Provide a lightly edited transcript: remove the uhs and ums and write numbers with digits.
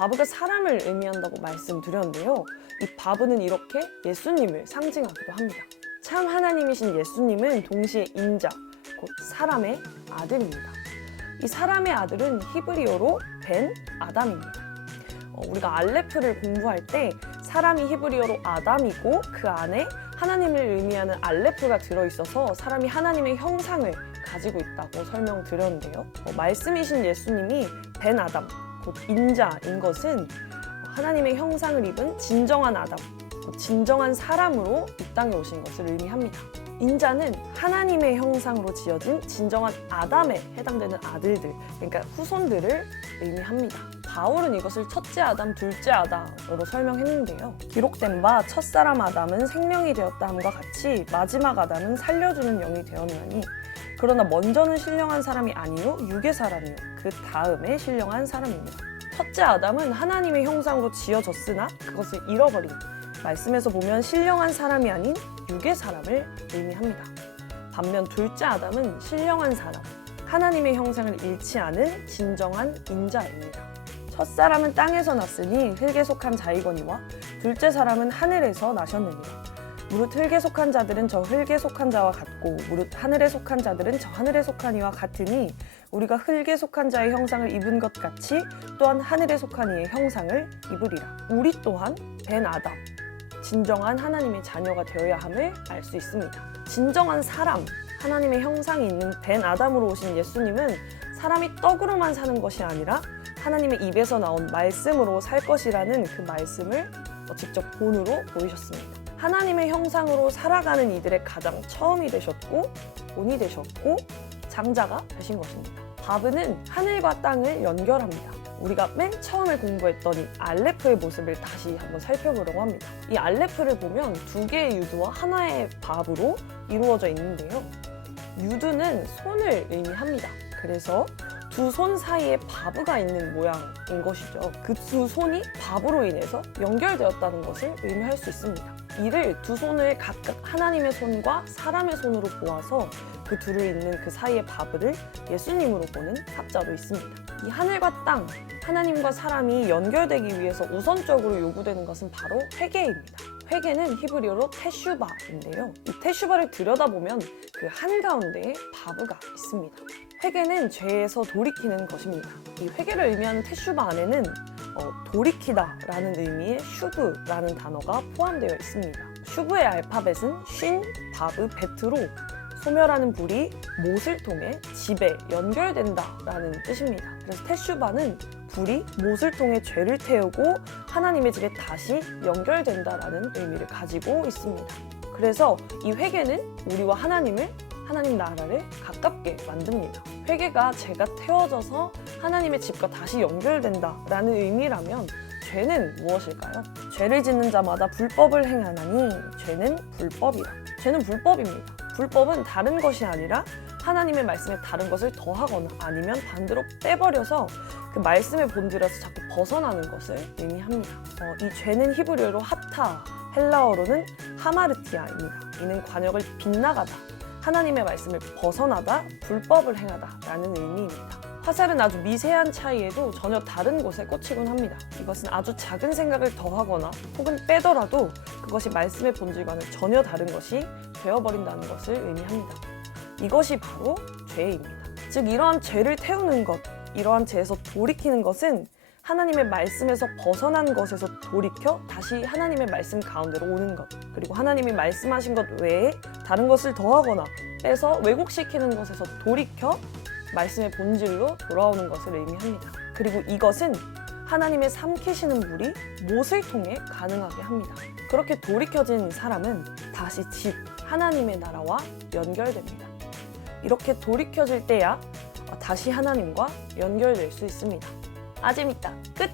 바브가 사람을 의미한다고 말씀드렸는데요. 이 바브는 이렇게 예수님을 상징하기도 합니다. 참 하나님이신 예수님은 동시에 인자, 곧 사람의 아들입니다. 이 사람의 아들은 히브리어로 벤 아담입니다. 우리가 알레프를 공부할 때 사람이 히브리어로 아담이고 그 안에 하나님을 의미하는 알레프가 들어있어서 사람이 하나님의 형상을 가지고 있다고 설명드렸는데요. 말씀이신 예수님이 벤 아담, 곧 인자인 것은 하나님의 형상을 입은 진정한 아담, 곧 진정한 사람으로 이 땅에 오신 것을 의미합니다. 인자는 하나님의 형상으로 지어진 진정한 아담에 해당되는 아들들, 그러니까 후손들을 의미합니다. 바울은 이것을 첫째 아담, 둘째 아담으로 설명했는데요. 기록된 바 첫사람 아담은 생명이 되었다함과 같이 마지막 아담은 살려주는 영이 되었나니 그러나 먼저는 신령한 사람이 아니요 육의 사람이요 그 다음에 신령한 사람입니다. 첫째 아담은 하나님의 형상으로 지어졌으나 그것을 잃어버린, 말씀에서 보면 신령한 사람이 아닌 육의 사람을 의미합니다. 반면 둘째 아담은 신령한 사람, 하나님의 형상을 잃지 않은 진정한 인자입니다. 첫사람은 땅에서 났으니 흙에 속한 자이거니와 둘째 사람은 하늘에서 나셨느니라. 무릇 흙에 속한 자들은 저 흙에 속한 자와 같고 무릇 하늘에 속한 자들은 저 하늘에 속한 이와 같으니 우리가 흙에 속한 자의 형상을 입은 것 같이 또한 하늘에 속한 이의 형상을 입으리라. 우리 또한 벤 아담, 진정한 하나님의 자녀가 되어야 함을 알 수 있습니다. 진정한 사람, 하나님의 형상이 있는 벤 아담으로 오신 예수님은 사람이 떡으로만 사는 것이 아니라 하나님의 입에서 나온 말씀으로 살 것이라는 그 말씀을 직접 본으로 보이셨습니다. 하나님의 형상으로 살아가는 이들의 가장 처음이 되셨고 본이 되셨고 장자가 되신 것입니다. 바브는 하늘과 땅을 연결합니다. 우리가 맨 처음에 공부했던 이 알레프의 모습을 다시 한번 살펴보려고 합니다. 이 알레프를 보면 두 개의 유두와 하나의 바브로 이루어져 있는데요. 유두는 손을 의미합니다. 그래서 두 손 사이에 바브가 있는 모양인 것이죠. 그 두 손이 바브로 인해서 연결되었다는 것을 의미할 수 있습니다. 이를 두 손을 각각 하나님의 손과 사람의 손으로 보아서 그 둘을 잇는 그 사이의 바브를 예수님으로 보는 학자도 있습니다. 이 하늘과 땅, 하나님과 사람이 연결되기 위해서 우선적으로 요구되는 것은 바로 회개입니다. 회개는 히브리어로 테슈바인데요. 이 테슈바를 들여다보면 그 한가운데에 바브가 있습니다. 회개는 죄에서 돌이키는 것입니다. 이 회개를 의미하는 테슈바 안에는 돌이키다라는 의미의 슈브라는 단어가 포함되어 있습니다. 슈브의 알파벳은 쉰, 바브, 베트로 소멸하는 불이 못을 통해 집에 연결된다라는 뜻입니다. 그래서 테슈바는 불이 못을 통해 죄를 태우고 하나님의 집에 다시 연결된다라는 의미를 가지고 있습니다. 그래서 이 회개는 우리와 하나님 나라를 가깝게 만듭니다. 회개가 죄가 태워져서 하나님의 집과 다시 연결된다라는 의미라면 죄는 무엇일까요? 죄를 짓는 자마다 불법을 행하나니 죄는 불법이라. 죄는 불법입니다. 불법은 다른 것이 아니라 하나님의 말씀에 다른 것을 더하거나 아니면 반대로 빼버려서 그 말씀의 본질에서 자꾸 벗어나는 것을 의미합니다. 이 죄는 히브리어로 하타, 헬라어로는 하마르티아입니다. 이는 관역을 빗나가다, 하나님의 말씀을 벗어나다, 불법을 행하다라는 의미입니다. 화살은 아주 미세한 차이에도 전혀 다른 곳에 꽂히곤 합니다. 이것은 아주 작은 생각을 더하거나 혹은 빼더라도 그것이 말씀의 본질과는 전혀 다른 것이 되어버린다는 것을 의미합니다. 이것이 바로 죄입니다. 즉 이러한 죄를 태우는 것, 이러한 죄에서 돌이키는 것은 하나님의 말씀에서 벗어난 것에서 돌이켜 다시 하나님의 말씀 가운데로 오는 것, 그리고 하나님이 말씀하신 것 외에 다른 것을 더하거나 빼서 왜곡시키는 것에서 돌이켜 말씀의 본질로 돌아오는 것을 의미합니다. 그리고 이것은 하나님의 삼키시는 불이 못을 통해 가능하게 합니다. 그렇게 돌이켜진 사람은 다시 집, 하나님의 나라와 연결됩니다. 이렇게 돌이켜질 때야 다시 하나님과 연결될 수 있습니다. 아재밌다. 끝!